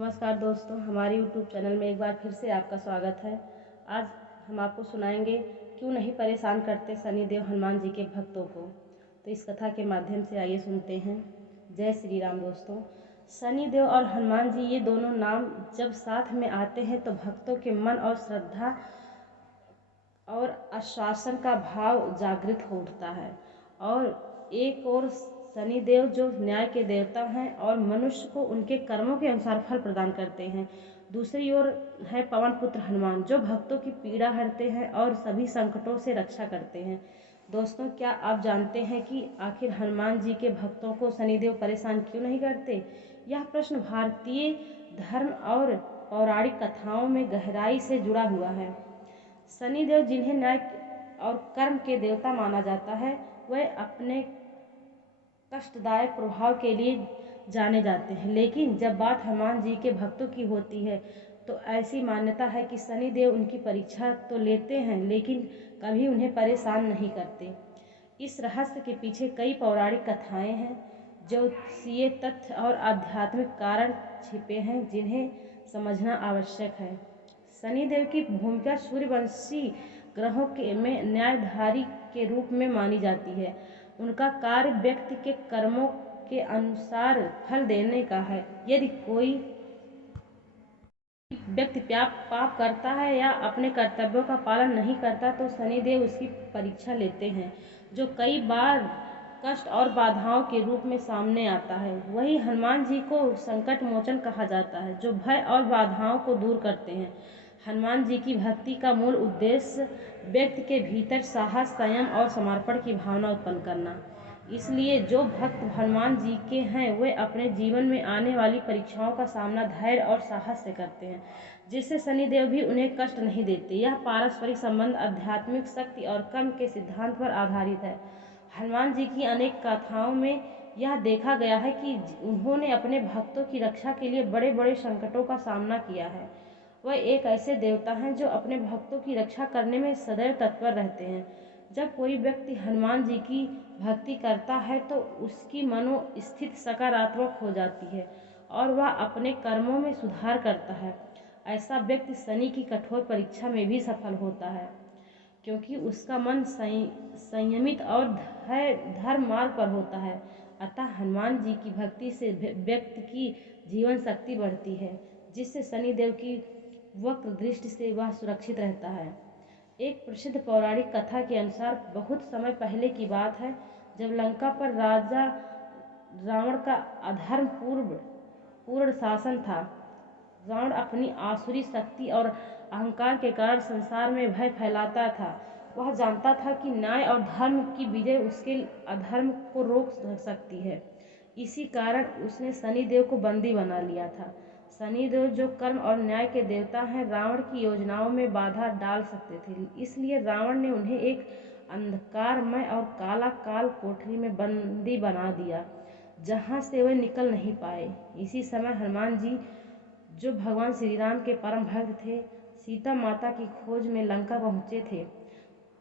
नमस्कार दोस्तों, हमारे YouTube चैनल में एक बार फिर से आपका स्वागत है। आज हम आपको सुनाएंगे क्यों नहीं परेशान करते शनिदेव हनुमान जी के भक्तों को। तो इस कथा के माध्यम से आइए सुनते हैं। जय श्री राम दोस्तों। शनिदेव और हनुमान जी ये दोनों नाम जब साथ में आते हैं तो भक्तों के मन और श्रद्धा और आश्वासन का भाव जागृत हो उठता है। और एक और शनिदेव जो न्याय के देवता हैं और मनुष्य को उनके कर्मों के अनुसार फल प्रदान करते हैं। दूसरी ओर है पवन पुत्र हनुमान जो भक्तों की पीड़ा हरते हैं और सभी संकटों से रक्षा करते हैं। दोस्तों, क्या आप जानते हैं कि आखिर हनुमान जी के भक्तों को शनिदेव परेशान क्यों नहीं करते? यह प्रश्न भारतीय धर्म और पौराणिक कथाओं में गहराई से जुड़ा हुआ है। शनिदेव, जिन्हें न्याय और कर्म के देवता माना जाता है, वह अपने कष्टदायक प्रभाव के लिए जाने जाते हैं। लेकिन जब बात हनुमान जी के भक्तों की होती है तो ऐसी मान्यता है कि शनिदेव उनकी परीक्षा तो लेते हैं लेकिन कभी उन्हें परेशान नहीं करते। इस रहस्य के पीछे कई पौराणिक कथाएं हैं, ज्योतिषीय तथ्य और आध्यात्मिक कारण छिपे हैं जिन्हें समझना आवश्यक है। शनिदेव की भूमिका सूर्यवंशी ग्रहों के में न्यायधारी के रूप में मानी जाती है। उनका कार्य व्यक्ति के कर्मों के अनुसार फल देने का है। यदि कोई व्यक्ति पाप करता है या अपने कर्तव्यों का पालन नहीं करता तो शनिदेव उसकी परीक्षा लेते हैं, जो कई बार कष्ट और बाधाओं के रूप में सामने आता है। वही हनुमान जी को संकट मोचन कहा जाता है, जो भय और बाधाओं को दूर करते हैं। हनुमान जी की भक्ति का मूल उद्देश्य व्यक्ति के भीतर साहस, संयम और समर्पण की भावना उत्पन्न करना। इसलिए जो भक्त हनुमान जी के हैं वे अपने जीवन में आने वाली परीक्षाओं का सामना धैर्य और साहस से करते हैं, जिससे शनिदेव भी उन्हें कष्ट नहीं देते। यह पारस्परिक संबंध आध्यात्मिक शक्ति और कर्म के सिद्धांत पर आधारित है। हनुमान जी की अनेक गाथाओं में यह देखा गया है कि उन्होंने अपने भक्तों की रक्षा के लिए बड़े बड़े संकटों का सामना किया है। वह एक ऐसे देवता हैं जो अपने भक्तों की रक्षा करने में सदैव तत्पर रहते हैं। जब कोई व्यक्ति हनुमान जी की भक्ति करता है तो उसकी मनोस्थिति सकारात्मक हो जाती है और वह अपने कर्मों में सुधार करता है। ऐसा व्यक्ति शनि की कठोर परीक्षा में भी सफल होता है, क्योंकि उसका मन संयमित और धर्म मार्ग पर होता है। अतः हनुमान जी की भक्ति से व्यक्ति की जीवन शक्ति बढ़ती है, जिससे शनिदेव की वक्र दृष्टि से वह सुरक्षित रहता है। एक प्रसिद्ध पौराणिक कथा के अनुसार बहुत समय पहले की बात है, जब लंका पर राजा रावण का अधर्म पूर्ण शासन था। रावण अपनी आसुरी शक्ति और अहंकार के कारण संसार में भय फैलाता था। वह जानता था कि न्याय और धर्म की विजय उसके अधर्म को रोक सकती है। इसी कारण उसने शनिदेव को बंदी बना लिया था। शनिदेव, जो कर्म और न्याय के देवता हैं, रावण की योजनाओं में बाधा डाल सकते थे। इसलिए रावण ने उन्हें एक अंधकारमय और काला काल कोठरी में बंदी बना दिया, जहां से वे निकल नहीं पाए। इसी समय हनुमान जी, जो भगवान श्री राम के परम भक्त थे, सीता माता की खोज में लंका पहुंचे थे।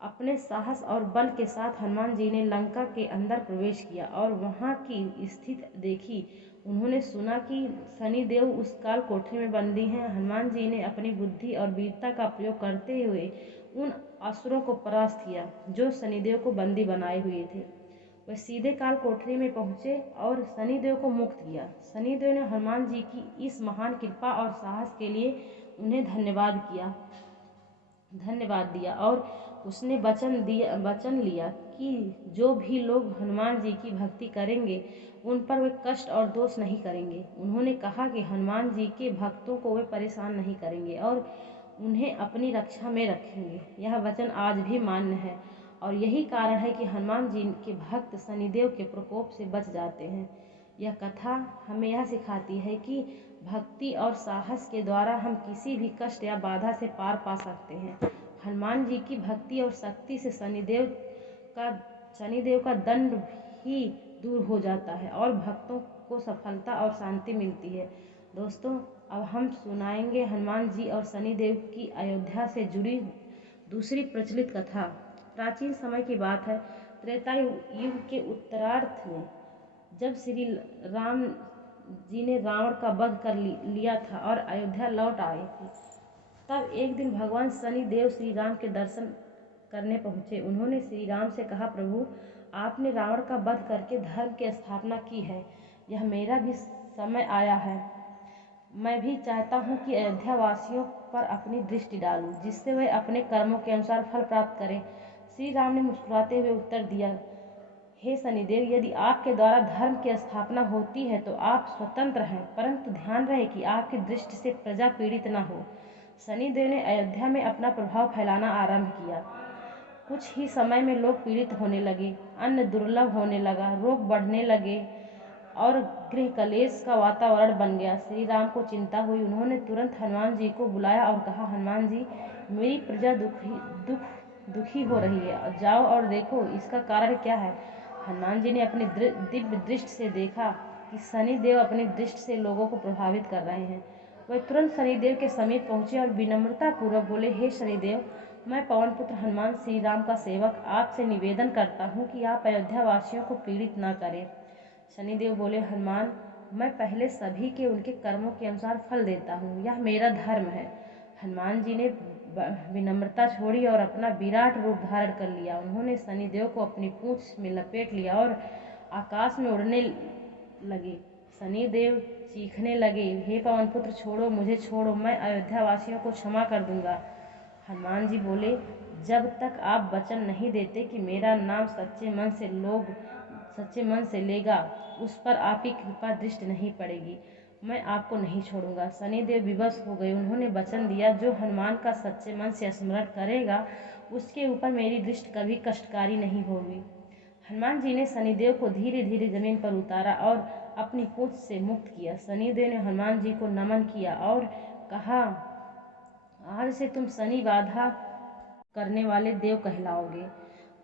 अपने साहस और बल के साथ हनुमान जी ने लंका के अंदर प्रवेश किया और वहां की स्थिति देखी। उन्होंने सुना कि शनिदेव उस काल कोठरी में बंदी हैं। हनुमान जी ने अपनी बुद्धि और वीरता का प्रयोग करते हुए उन असुरों को परास्त किया जो शनिदेव को बंदी बनाए हुए थे। वह सीधे काल कोठरी में पहुंचे और शनिदेव को मुक्त किया। शनिदेव ने हनुमान जी की इस महान कृपा और साहस के लिए उन्हें धन्यवाद दिया और उसने वचन लिया कि जो भी लोग हनुमान जी की भक्ति करेंगे उन पर वे कष्ट और दोष नहीं करेंगे। उन्होंने कहा कि हनुमान जी के भक्तों को वे परेशान नहीं करेंगे और उन्हें अपनी रक्षा में रखेंगे। यह वचन आज भी मान्य है और यही कारण है कि हनुमान जी के भक्त शनिदेव के प्रकोप से बच जाते हैं। यह कथा हमें यह सिखाती है कि भक्ति और साहस के द्वारा हम किसी भी कष्ट या बाधा से पार पा सकते हैं। हनुमान जी की भक्ति और शक्ति से शनिदेव का दंड भी दूर हो जाता है और भक्तों को सफलता और शांति मिलती है। दोस्तों, अब हम सुनाएंगे हनुमान जी और शनिदेव की अयोध्या से जुड़ी दूसरी प्रचलित कथा। प्राचीन समय की बात है, त्रेता युग के उत्तरार्ध में, जब श्री राम जी ने रावण का वध कर लिया था और अयोध्या लौट आए थे। तब एक दिन भगवान शनि देव श्री राम के दर्शन करने पहुँचे। उन्होंने श्री राम से कहा, प्रभु, आपने रावण का वध करके धर्म की स्थापना की है, यह मेरा भी समय आया है। मैं भी चाहता हूँ कि अयोध्या वासियों पर अपनी दृष्टि डालूं, जिससे वे अपने कर्मों के अनुसार फल प्राप्त करें। श्री राम ने मुस्कुराते हुए उत्तर दिया, हे शनिदेव, यदि आपके द्वारा धर्म की स्थापना होती है तो आप स्वतंत्र हैं, परंतु ध्यान रहे कि आपकी दृष्टि से प्रजा पीड़ित न हो। शनिदेव ने अयोध्या में अपना प्रभाव फैलाना आरंभ किया। कुछ ही समय में लोग पीड़ित होने लगे, अन्न दुर्लभ होने लगा, रोग बढ़ने लगे और गृह कलेश का वातावरण बन गया। श्री राम को चिंता हुई। उन्होंने तुरंत हनुमान जी को बुलाया और कहा, हनुमान जी, मेरी प्रजा दुखी हो रही है, जाओ और देखो इसका कारण क्या है। हनुमान जी ने अपनी दिव्य दृष्टि से देखा कि शनिदेव अपनी दृष्टि से लोगों को प्रभावित कर रहे हैं। वह तुरंत शनिदेव के समीप पहुंचे और विनम्रता पूर्वक बोले, हे शनिदेव, मैं पवन पुत्र हनुमान श्री राम का सेवक आपसे निवेदन करता हूँ कि आप अयोध्या वासियों को पीड़ित न करें। शनिदेव बोले, हनुमान, मैं पहले सभी के उनके कर्मों के अनुसार फल देता हूँ, यह मेरा धर्म है। हनुमान जी ने विनम्रता छोड़ी और अपना विराट रूप धारण कर लिया। उन्होंने शनिदेव को अपनी पूंछ में लपेट लिया और आकाश में उड़ने लगे। शनिदेव चीखने लगे, हे पवन पुत्र, छोड़ो, मुझे छोड़ो, मैं अयोध्या वासियों को क्षमा कर दूंगा। हनुमान जी बोले, जब तक आप वचन नहीं देते कि मेरा नाम सच्चे मन से लेगा, उस पर आपकी कृपा दृष्टि नहीं पड़ेगी, मैं आपको नहीं छोड़ूंगा। शनिदेव विवश हो गए। उन्होंने वचन दिया, जो हनुमान का सच्चे मन से स्मरण करेगा उसके ऊपर मेरी दृष्टि कभी कष्टकारी नहीं होगी। हनुमान जी ने शनिदेव को धीरे धीरे जमीन पर उतारा और अपनी पूंछ से मुक्त किया। शनिदेव ने हनुमान जी को नमन किया और कहा, आज से तुम शनि बाधा करने वाले देव कहलाओगे।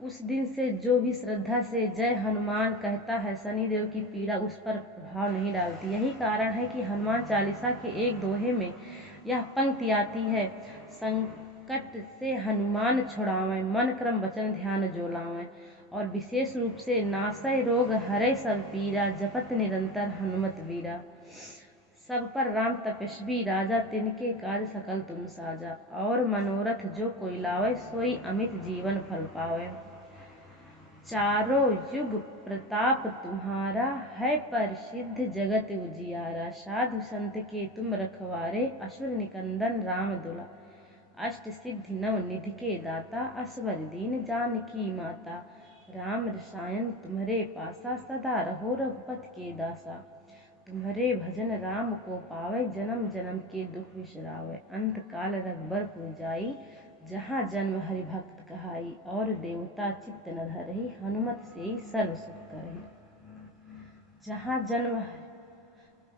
उस दिन से जो भी श्रद्धा से जय हनुमान कहता है, शनिदेव की पीड़ा उस पर प्रभाव नहीं डालती। यही कारण है कि हनुमान चालीसा के एक दोहे में यह पंक्ति आती है, संकट से हनुमान छुड़ावें, मन क्रम वचन ध्यान जो लावें। और विशेष रूप से नासय रोग हरै सब पीरा, जपत निरंतर हनुमत वीरा। सब पर राम तपस्वी राजा, तिनके काज सकल तुम साजा। और मनोरथ जो कोई लावे, सोई अमित जीवन फल पावे। चारों युग प्रताप तुम्हारा, है प्रसिद्ध जगत उजियारा। साधु संत के तुम रखवारे, असुर निकंदन राम दुला। अष्ट सिद्धि नव निधि के दाता, असवर दीन जानकी माता। राम रसायन तुम्हारे पासा, सदा रहो रघुपति के दासा। तुम्हारे भजन राम को पावे, जन्म जन्म के दुख बिसरावे। अंत काल रघुबरपुर जाई, जहाँ जन्म हरि भक्त कहाई। और देवता चित्त न धरहि, हनुमत से सर्व सुख करहि। जहाँ जन्म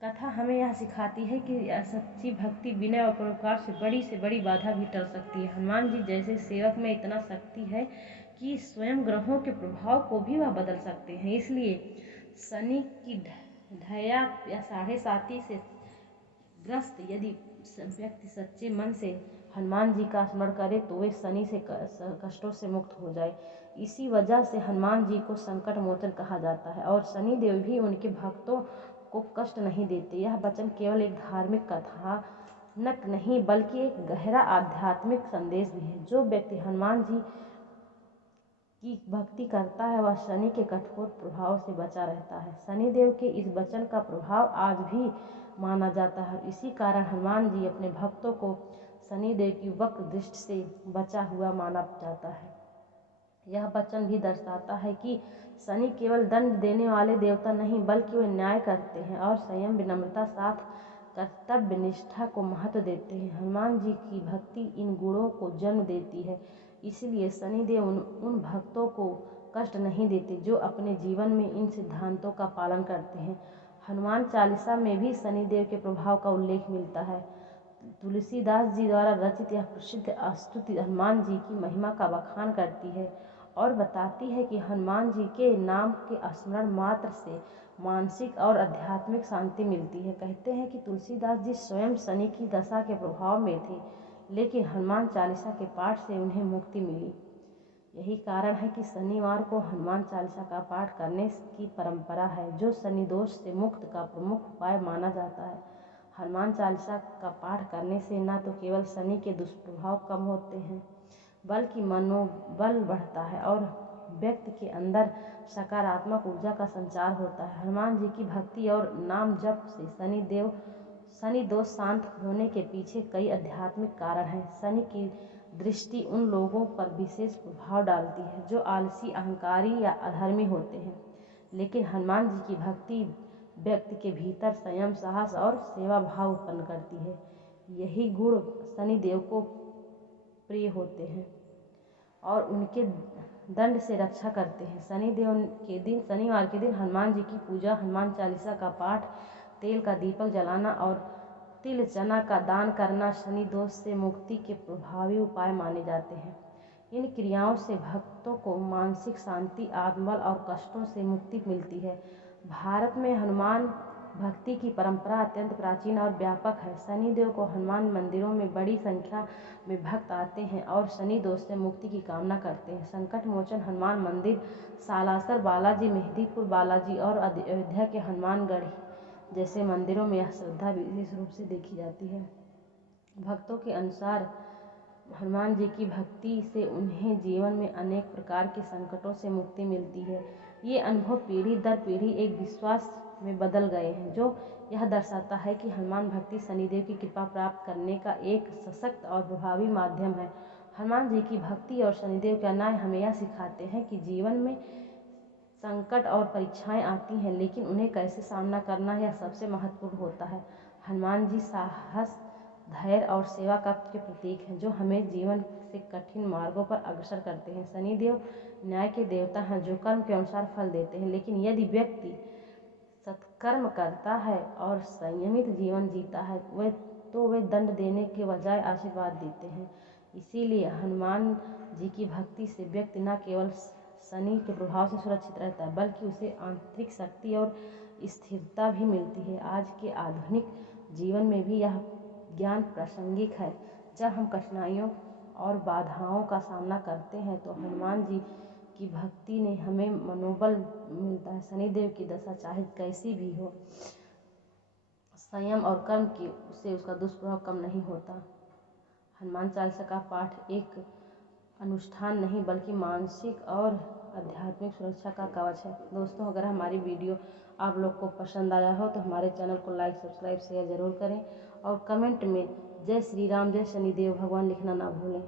कथा हमें यह सिखाती है कि सच्ची भक्ति, विनय और परोपकार से बड़ी बाधा भी टल सकती है। हनुमान जी जैसे सेवक में इतना शक्ति है कि स्वयं ग्रहों के प्रभाव को भी वह बदल सकते हैं। इसलिए शनि की ढैया या साढ़े साती से ग्रस्त यदि व्यक्ति सच्चे मन से हनुमान जी का स्मरण करे तो वे शनि से कष्टों से मुक्त हो जाए। इसी वजह से हनुमान जी को संकट मोचन कहा जाता है और शनि देव भी उनके भक्तों को कष्ट नहीं देते। यह वचन केवल एक धार्मिक कथानक नहीं बल्कि एक गहरा आध्यात्मिक संदेश भी है। जो व्यक्ति हनुमान जी की भक्ति करता है वह शनि के कठोर प्रभाव से बचा रहता है। शनिदेव के इस वचन का प्रभाव आज भी माना जाता है। इसी कारण हनुमान जी अपने भक्तों को शनिदेव की वक्र दृष्टि से बचा हुआ माना जाता है। यह वचन भी दर्शाता है कि शनि केवल दंड देने वाले देवता नहीं बल्कि वे न्याय करते हैं और संयम, विनम्रता, साथ कर्तव्य निष्ठा को महत्व देते हैं। हनुमान जी की भक्ति इन गुणों को जन्म देती है। इसलिए शनिदेव उन भक्तों को कष्ट नहीं देते जो अपने जीवन में इन सिद्धांतों का पालन करते हैं। हनुमान चालीसा में भी शनिदेव के प्रभाव का उल्लेख मिलता है। तुलसीदास जी द्वारा रचित यह प्रसिद्ध स्तुति हनुमान जी की महिमा का बखान करती है और बताती है कि हनुमान जी के नाम के स्मरण मात्र से मानसिक और आध्यात्मिक शांति मिलती है। कहते हैं कि तुलसीदास जी स्वयं शनि की दशा के प्रभाव में थे, लेकिन हनुमान चालीसा के पाठ से उन्हें मुक्ति मिली। यही कारण है कि शनिवार को हनुमान चालीसा का पाठ करने की परंपरा है, जो शनि दोष से मुक्त का प्रमुख उपाय माना जाता है। हनुमान चालीसा का पाठ करने से न तो केवल शनि के दुष्प्रभाव कम होते हैं, बल्कि मनोबल बढ़ता है और व्यक्ति के अंदर सकारात्मक ऊर्जा का संचार होता है। हनुमान जी की भक्ति और नाम जप से शनि दोष शांत होने के पीछे कई आध्यात्मिक कारण हैं। शनि की दृष्टि उन लोगों पर विशेष प्रभाव डालती है जो आलसी, अहंकारी या अधर्मी होते हैं, लेकिन हनुमान जी की भक्ति व्यक्ति के भीतर संयम, साहस और सेवा भाव उत्पन्न करती है। यही गुण शनिदेव को प्रिय होते हैं और उनके दंड से रक्षा करते हैं। शनिवार के दिन हनुमान जी की पूजा, हनुमान चालीसा का पाठ, तेल का दीपक जलाना और तिल चना का दान करना शनि दोष से मुक्ति के प्रभावी उपाय माने जाते हैं। इन क्रियाओं से भक्तों को मानसिक शांति, आत्मबल और कष्टों से मुक्ति मिलती है। भारत में हनुमान भक्ति की परंपरा अत्यंत प्राचीन और व्यापक है। शनिदेव को हनुमान मंदिरों में बड़ी संख्या में भक्त आते हैं और शनि दोष से मुक्ति की कामना करते हैं। संकट मोचन हनुमान मंदिर, सालासर बालाजी, मेहंदीपुर बालाजी और अयोध्या के हनुमानगढ़ी जैसे मंदिरों में यह श्रद्धा विशेष रूप से देखी जाती है। भक्तों के अनुसार हनुमान जी की भक्ति से उन्हें जीवन में अनेक प्रकार के संकटों से मुक्ति मिलती है। ये अनुभव पीढ़ी दर पीढ़ी एक विश्वास में बदल गए हैं, जो यह दर्शाता है कि हनुमान भक्ति शनिदेव की कृपा प्राप्त करने का एक सशक्त और प्रभावी माध्यम है। हनुमान जी की भक्ति और शनिदेव का न्याय हमें यह सिखाते हैं कि जीवन में संकट और परीक्षाएं आती हैं, लेकिन उन्हें कैसे सामना करना यह सबसे महत्वपूर्ण होता है। हनुमान जी साहस, धैर्य और सेवा के प्रतीक हैं, जो हमें जीवन से कठिन मार्गों पर अग्रसर करते हैं। शनिदेव न्याय के देवता हैं, जो कर्म के अनुसार फल देते हैं, लेकिन यदि व्यक्ति सत्कर्म करता है और संयमित जीवन जीता है वे दंड देने के बजाय आशीर्वाद देते हैं। इसीलिए हनुमान जी की भक्ति से व्यक्ति न केवल शनि के प्रभाव से सुरक्षित रहता है, बल्कि उसे आंतरिक शक्ति और स्थिरता भी मिलती है। आज के आधुनिक जीवन में भी यह ज्ञान प्रासंगिक है। जब हम कठिनाइयों और बाधाओं का सामना करते हैं तो हनुमान जी की भक्ति ने हमें मनोबल मिलता है। शनिदेव की दशा चाहे कैसी भी हो, संयम और कर्म की से उसका दुष्प्रभाव कम नहीं होता। हनुमान चालीसा का पाठ एक अनुष्ठान नहीं, बल्कि मानसिक और आध्यात्मिक सुरक्षा का कवच है। दोस्तों, अगर हमारी वीडियो आप लोग को पसंद आया हो तो हमारे चैनल को लाइक, सब्सक्राइब, शेयर ज़रूर करें और कमेंट में जय श्री राम, जय शनिदेव भगवान लिखना ना भूलें।